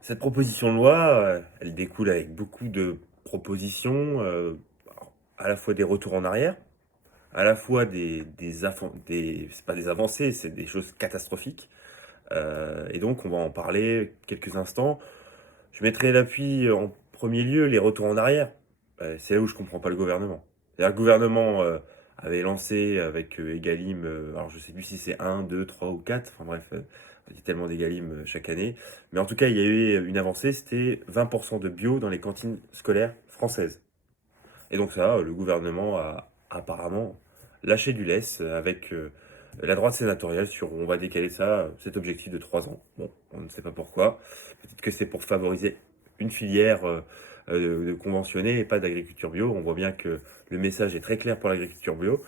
Cette proposition de loi, elle découle avec beaucoup de propositions, alors, à la fois des retours en arrière, à la fois des c'est pas des avancées, c'est des choses catastrophiques. Et donc on va en parler quelques instants. Je mettrai l'appui en premier lieu les retours en arrière. C'est là où je comprends pas le gouvernement. C'est-à-dire que le gouvernement avait lancé avec Egalim, alors je sais plus si c'est un, 2, 3 ou 4. Enfin bref, il y a tellement d'Egalim chaque année. Mais en tout cas, il y a eu une avancée, c'était 20% de bio dans les cantines scolaires françaises. Et donc ça, le gouvernement a apparemment lâché du lest avec la droite sénatoriale sur on va décaler ça, cet objectif de 3 ans. Bon, on ne sait pas pourquoi. Peut-être que c'est pour favoriser une filière de conventionnée et pas d'agriculture bio. On voit bien que le message est très clair pour l'agriculture bio.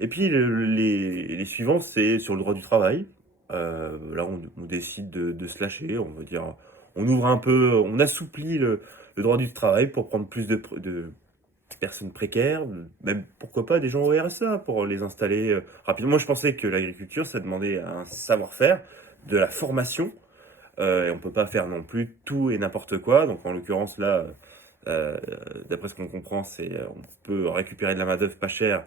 Et puis les suivants, c'est sur le droit du travail. Là, on décide de se lâcher. On veut dire, on ouvre un peu, on assouplit le droit du travail pour prendre plus de personnes précaires, même pourquoi pas des gens au RSA pour les installer rapidement. Moi, je pensais que l'agriculture, ça demandait un savoir-faire, de la formation, et on peut pas faire non plus tout et n'importe quoi. Donc, en l'occurrence, là, euh, d'après ce qu'on comprend, c'est on peut récupérer de la main-d'œuvre pas chère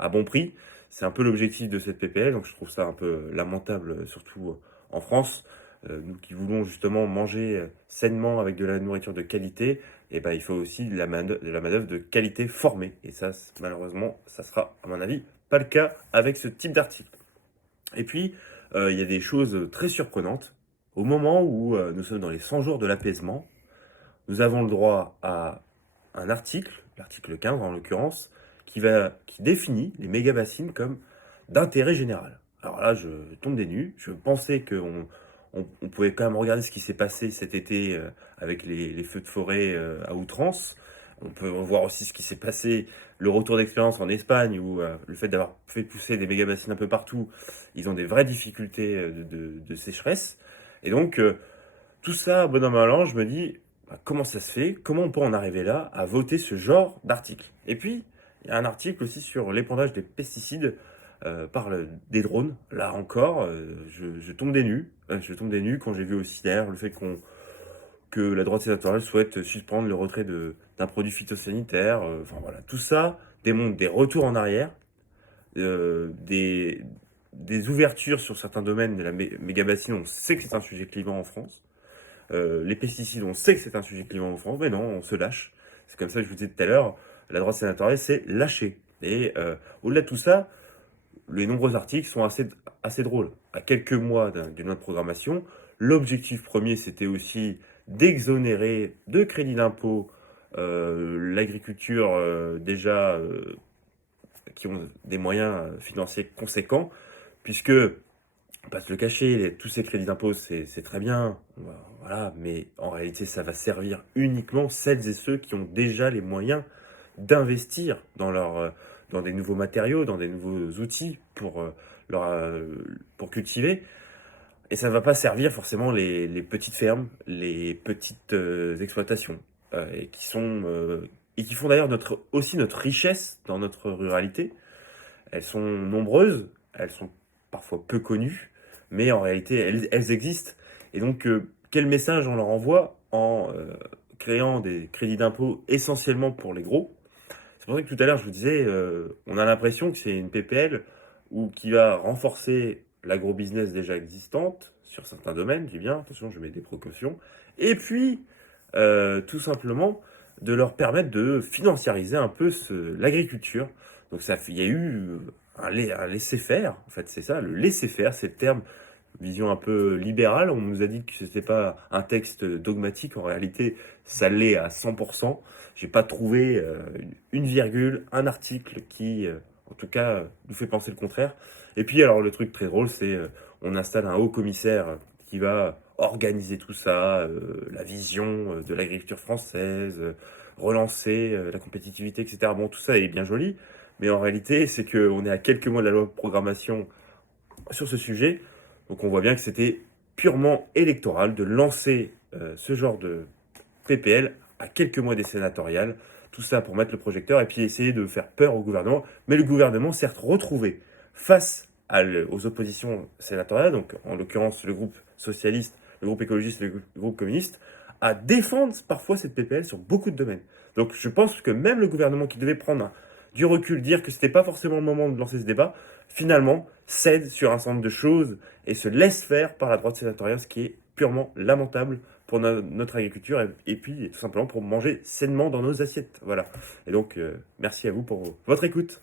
à bon prix. C'est un peu l'objectif de cette PPL, donc je trouve ça un peu lamentable, surtout en France. Nous qui voulons justement manger sainement avec de la nourriture de qualité, et ben, il faut aussi de la main-d'œuvre de qualité formée. Et ça, malheureusement, ça sera, à mon avis, pas le cas avec ce type d'article. Et puis, il y a des choses très surprenantes. Au moment où nous sommes dans les 100 jours de l'apaisement, nous avons le droit à un article, l'article 15 en l'occurrence, qui définit les méga-bassines comme d'intérêt général. Alors là, je tombe des nues. Je pensais qu'on pouvait quand même regarder ce qui s'est passé cet été avec les feux de forêt à outrance. On peut voir aussi ce qui s'est passé, le retour d'expérience en Espagne, où le fait d'avoir fait pousser des méga-bassines un peu partout, ils ont des vraies difficultés de sécheresse. Et donc, tout ça, bon an, mal an, je me dis, bah, comment ça se fait? Comment on peut en arriver là à voter ce genre d'article? Et puis, il y a un article aussi sur l'épandage des pesticides par des drones. Là encore, je tombe des nues. Je tombe des nues quand j'ai vu aussi d'ailleurs le fait que la droite sénatoriale souhaite suspendre le retrait d'un produit phytosanitaire. Enfin voilà, tout ça démontre des retours en arrière, euh, des, des ouvertures sur certains domaines de la mégabassine. On sait que c'est un sujet clivant en France. Les pesticides, on sait que c'est un sujet clivant en France, mais non, on se lâche. C'est comme ça que je vous disais tout à l'heure, la droite sénatoriale s'est lâchée. Et au-delà de tout ça, les nombreux articles sont assez drôles. À quelques mois d'une autre programmation, l'objectif premier, c'était aussi d'exonérer de crédit d'impôt l'agriculture déjà qui ont des moyens financiers conséquents, puisque on va pas se le cacher, tous ces crédits d'impôt, c'est très bien, voilà, mais en réalité, ça va servir uniquement celles et ceux qui ont déjà les moyens d'investir dans des nouveaux matériaux, dans des nouveaux outils pour cultiver. Et ça ne va pas servir forcément les petites fermes, les petites exploitations, et qui font d'ailleurs aussi notre richesse dans notre ruralité. Elles sont nombreuses, elles sont parfois peu connues, mais en réalité, elles existent. Et donc, quel message on leur envoie en créant des crédits d'impôt essentiellement pour les gros? C'est pour ça que tout à l'heure, je vous disais, on a l'impression que c'est une PPL qui va renforcer l'agro-business déjà existante sur certains domaines, je dis bien, attention, je mets des précautions, et puis, tout simplement, de leur permettre de financiariser un peu l'agriculture. Donc il y a eu un laisser-faire, en fait, c'est ça, le laisser-faire, c'est le terme, vision un peu libérale. On nous a dit que ce n'était pas un texte dogmatique, en réalité, ça l'est à 100%. J'ai pas trouvé une virgule, un article qui, en tout cas, nous fait penser le contraire. Et puis, alors, le truc très drôle, c'est on installe un haut commissaire qui va organiser tout ça, la vision de l'agriculture française, relancer la compétitivité, etc. Bon, tout ça est bien joli, mais en réalité, c'est qu'on est à quelques mois de la loi de programmation sur ce sujet. Donc, on voit bien que c'était purement électoral de lancer ce genre de PPL à quelques mois des sénatoriales. Tout ça pour mettre le projecteur et puis essayer de faire peur au gouvernement. Mais le gouvernement s'est retrouvé face aux oppositions sénatoriales, donc en l'occurrence le groupe socialiste, le groupe écologiste et le groupe communiste, à défendre parfois cette PPL sur beaucoup de domaines. Donc je pense que même le gouvernement qui devait prendre du recul, dire que c'était pas forcément le moment de lancer ce débat, finalement cède sur un certain nombre de choses et se laisse faire par la droite sénatoriale, ce qui est purement lamentable pour notre agriculture et puis tout simplement pour manger sainement dans nos assiettes. Voilà. Et donc merci à vous pour votre écoute.